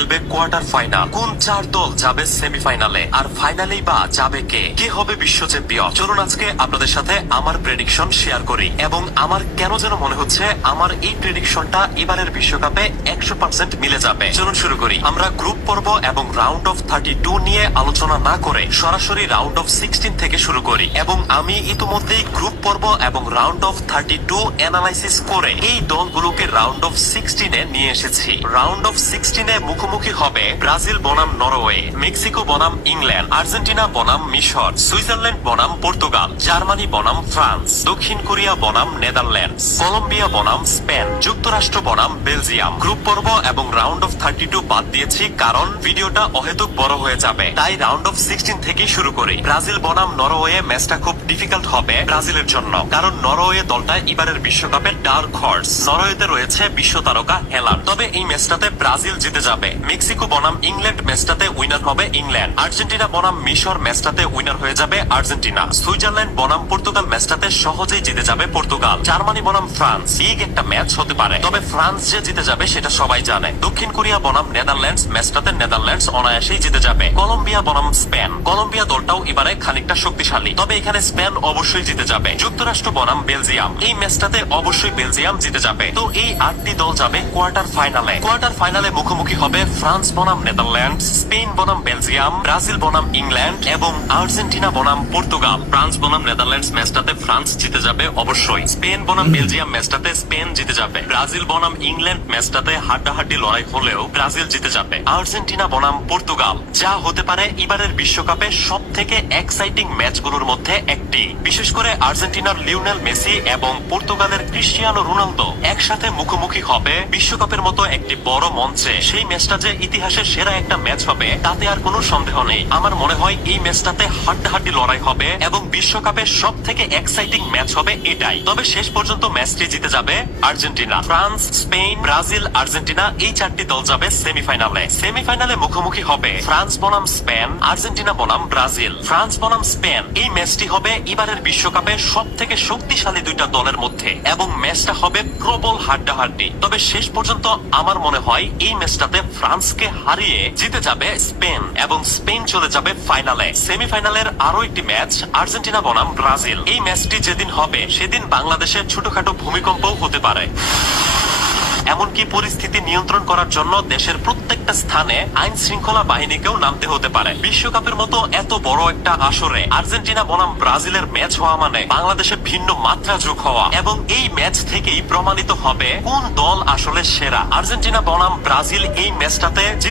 খেলবে quarter final, কোন 4 দল যাবে সেমিফাইনালে, আর ফাইনালেই বা যাবে কে, কে হবে বিশ্ব চ্যাম্পিয়ন। চলুন আজকে আপনাদের সাথে আমার প্রেডিকশন শেয়ার করি এবং আমার কেন যেন মনে হচ্ছে আমার এই প্রেডিকশনটা এবারের বিশ্বকাপে 100% মিলে যাবে। চলুন শুরু করি। আমরা গ্রুপ পর্ব এবং রাউন্ড অফ 32 নিয়ে আলোচনা না করে সরাসরি রাউন্ড অফ 16 থেকে শুরু করি এবং আমি ইতিমধ্যেই গ্রুপ পর্ব এবং রাউন্ড অফ 32 অ্যানালাইসিস করে এই দলগুলোকে রাউন্ড অফ 16 নিয়ে এসেছি। রাউন্ড অফ 16 মুখোমুখি হবে ব্রাজিল বনাম নরওয়ে, মেক্সিকো বনাম ইংল্যান্ড, আর্জেন্টিনা বনাম মিশর, সুইজারল্যান্ড বনাম পর্তুগাল, জার্মানি বনাম ফ্রান্স, দক্ষিণ কোরিয়া বনাম নেদারল্যান্ডস, কলম্বিয়া বনাম স্পেন, যুক্তরাষ্ট্র বনাম বেলজিয়াম। গ্রুপ পর্ব এবং রাউন্ড অফ 32 বাদ দিয়েছি কারণ ভিডিওটা অহেতুক বড় হয়ে যাবে, তাই রাউন্ড অফ 16 থেকেই শুরু করি। ব্রাজিল বনাম নরওয়ে ম্যাচটা খুব ডিফিকাল্ট হবে ব্রাজিলের জন্য, কারণ নরওয়ে দলটা এবারের বিশ্বকাপের ডার্ক হর্স। নরওয়েতে রয়েছে বিশ্ব তারকা হেলান্ড, তবে এই ম্যাচটাতে ব্রাজিল জিতে যাবে। মেক্সিকো বনাম ইংল্যান্ড ম্যাচটাতে উইনার হবে ইংল্যান্ড, আর্জেন্টিনা বনাম মিশর ম্যাচটাতে উইনার হয়ে যাবে আর্জেন্টিনা, সুইজারল্যান্ড বনাম পর্তুগাল ম্যাচটাতে সহজেই জিতে যাবে পর্তুগাল, জার্মানি বনাম ফ্রান্স লিগ একটা ম্যাচ হতে পারে, তবে ফ্রান্স যে জিতে যাবে সেটা সবাই জানে। দক্ষিণ কোরিয়া বনাম নেদারল্যান্ডস ম্যাচটাতে নেদারল্যান্ডস অনায়াসেই জিতে যাবে। কলম্বিয়া বনাম স্পেন, কলম্বিয়া দলটাও এবারে খানিকটা শক্তিশালী, তবে এখানে স্পেন অবশ্যই জিতে যাবে। যুক্তরাষ্ট্র বনাম বেলজিয়াম, এই ম্যাচটাতে অবশ্যই বেলজিয়াম জিতে যাবে। তো এই 8টি দল যাবে কোয়ার্টার ফাইনালে। কোয়ার্টার ফাইনালে মুখোমুখি হবে ফ্রান্স বনাম নেদারল্যান্ডস, স্পেন বনাম বেলজিয়াম, ব্রাজিল বনাম ইংল্যান্ড এবং আর্জেন্টিনা বনাম পর্তুগাল। ফ্রান্স বনাম নেদারল্যান্ডস ম্যাচটাতে ফ্রান্স জিতে যাবে অবশ্যই। স্পেন বনাম বেলজিয়াম ম্যাচটাতে স্পেন জিতে যাবে। ব্রাজিল বনাম ইংল্যান্ড ম্যাচটাতে হাড্ডাহাড্ডি লড়াই হলেও ব্রাজিল জিতে যাবে। আর্জেন্টিনা বনাম পর্তুগাল যা হতে পারে এবারের বিশ্বকাপে সব থেকে এক্সাইটিং ম্যাচগুলোর মধ্যে একটি, বিশেষ করে আর্জেন্টিনার লিওনেল মেসি এবং পর্তুগালের ক্রিস্টিয়ানো রোনালদো একসাথে মুখোমুখি হবে বিশ্বকাপের মতো একটি বড় মঞ্চে। সেই ম্যাচটা যে ইতিহাসের সেরা একটা ম্যাচ হবে তাতে আর কোনো সন্দেহ নেই। আমার মনে হয় এই ম্যাচটাতে হাড্ডাহাড্ডি লড়াই হবে এবং বিশ্বকাপের সব থেকে এক্সাইটিং ম্যাচ হবে এটাই। তবে শেষ পর্যন্ত ম্যাচটি জিতে যাবে Argentina. France, Spain, Brazil, Argentina এই 4টি দল যাবে সেমিফাইনালে। সেমিফাইনালে মুখোমুখি হবে ফ্রান্স বনাম স্পেন, আর্জেন্টিনা বনাম ব্রাজিল। ফ্রান্স বনাম স্পেন এই ম্যাচটি হবে এবারের বিশ্বকাপে সব থেকে শক্তিশালী দুইটা দলের মধ্যে এবং ম্যাচটা হবে প্রবল হাড্ডাহাড্ডি। তবে শেষ পর্যন্ত আমার মনে হয় এই ম্যাচটাতে ফ্রান্সকে হারিয়ে জিতে যাবে স্পেন এবং স্পেন চলে যাবে ফাইনালে। সেমিফাইনালের আরো একটি ম্যাচ আর্জেন্টিনা বনাম ব্রাজিল। এই ম্যাচটি যেদিন হবে সেদিন বাংলাদেশের ছোটখাটো ভূমিকম্পও হতে পারে। এমনকি পরিস্থিতি নিয়ন্ত্রণ করার জন্য দেশের প্রত্যেকটা স্থানে আইন শৃঙ্খলা বাহিনীকেও নামতে হতে পারে। বিশ্বকাপের মতো এত বড় একটা আসরে আর্জেন্টিনা বনাম ব্রাজিলের ম্যাচ হওয়া মানে বাংলাদেশে ভিন্ন মাত্রা যোগ হওয়া এবং এই ম্যাচ থেকেই প্রমাণিত হবে কোন দল আসলে সেরা। আর্জেন্টিনা বনাম ব্রাজিল এই ম্যাচটাতে